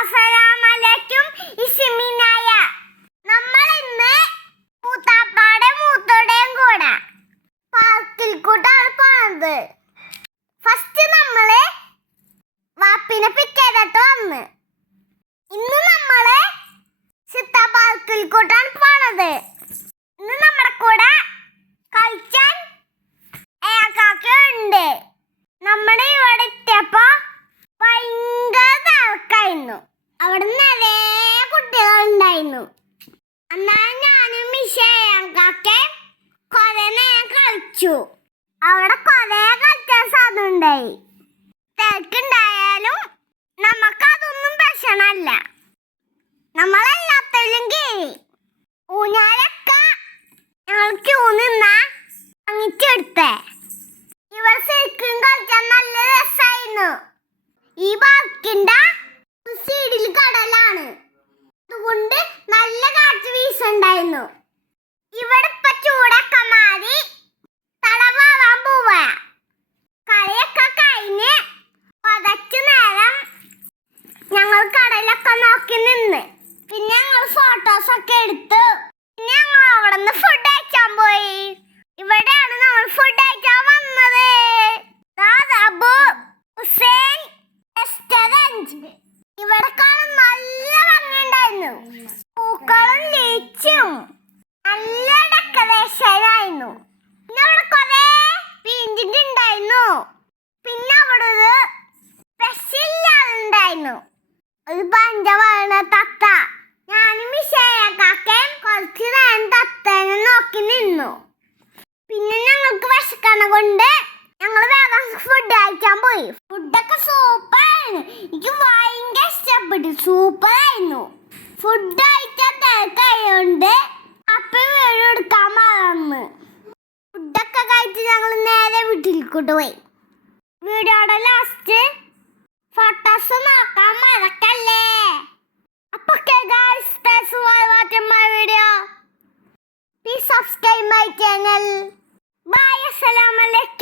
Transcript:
അസ്സലാമലൈക്കും ഇസ്മിനായ. നമ്മൾ ഇന്ന് മൂത്താപ്പാടെ മൂത്തോടെയും കൂടെ പാർക്കിൽ കൂട്ടാണ് പോണത്. ഫസ്റ്റ് നമ്മള് വാപ്പിനെ പിക്ക് ചെയ്തിട്ട് വന്ന് ഇന്ന് നമ്മള് സിത്ത പാർക്കിൽ കൂട്ടാണ് പോണത്. ഇന്ന് നമ്മുടെ കൂടെ കളിക്കാൻ ഏക്കാക്കുണ്ട്. നമ്മുടെ ഇവിടെ എത്തിയപ്പോ ഭയങ്കര തിരക്കായിരുന്നു. അവിടെ നിറയെ കുട്ടികളുണ്ടായിരുന്നു. എന്നാൽ ഞാനും മിഷേക്കാക്കെ കുറെ നേരം കളിച്ചു. അവിടെ കുറെ കളിക്കാൻ സാധനമുണ്ടായി. തിരക്കുണ്ടായാലും നമുക്കതൊന്നും പ്രശ്നമല്ല. നമ്മളെല്ലാത്തിലും കയറി. ഊഞ്ഞാലൊക്കെ ഞങ്ങൾ ക്യൂ നിന്നാ അങ്ങിച്ചെടുത്തേ. ഇവിടെ ശരിക്കും കളിക്കാൻ നല്ല രസമായിരുന്നു. ഈ പാർക്കിന്റെ സൈഡിൽ കടലാണ്, അതുകൊണ്ട് നല്ല കാറ്റ് വീശുണ്ടായിരുന്നു. ഇവിടെ ഇപ്പൊ ചൂടൊക്കെ മാറി തടവാൻ പോവാ. കളിയൊക്കെ കഴിഞ്ഞ് കുറച്ചു നേരം ഞങ്ങൾ കടലൊക്കെ നോക്കി നിന്ന്. പിന്നെ ഞങ്ങൾ ഫോട്ടോസൊക്കെ എടുത്തു. പിന്നെ ഞങ്ങൾ അവിടെ നിന്ന് ഫുഡ് കഴിക്കാൻ പോയി. ഇവിടെയാണ് നമ്മൾ ഫുഡ് കഴിക്കാൻ വന്നത്. അബു ഹുസൈൻ റെസ്റ്റോറന്റ്. ഇവിടെ കാണാൻ നല്ല ഭംഗിയുണ്ടായിരുന്നു. പൂക്കളും ലീച്ചും നല്ല ഡെക്കറേഷൻ ആയിരുന്നു. പിന്നെ അവിടെ കുറെ പെയിന്റിംഗ് ഉണ്ടായിരുന്നു. പിന്നെ അവിടെ ഒരു സ്പെഷ്യൽ ആളുണ്ടായിരുന്നു, ഒരു പഞ്ചവർണ്ണ തത്ത. ഞാനും മിഷേക്കാക്കയും കുറച്ച് നേരം തത്തേനെ നോക്കി നിന്നു. പിന്നെ ഞങ്ങൾക്ക് വിശക്കണ കൊണ്ട് ഞങ്ങൾ വേഗം ഫുഡ് കഴിക്കാൻ പോയി. ഫുഡൊക്കെ സൂപ്പറായിരുന്നു. എനിക്ക് ഭയങ്കര ഇഷ്ടപ്പെട്ടു. സൂപ്പറായിരുന്നു. ഫുഡ് കഴിക്കാൻ തിരക്കായോണ്ട് അപ്പം വീഡിയോ എടുക്കാൻ മറന്ന്. ഫുഡൊക്കെ കഴിച്ച് ഞങ്ങൾ നേരെ വീട്ടിലേക്കോട്ട് പോയി. വീഡിയോയുടെ ലാസ്റ്റ് ഫോട്ടോസ് നോക്കാൻ മറക്കല്ലേ. അപ്പൊ guys, thanks for watching my video. Please subscribe my channel. Bye. Assalamualaikum.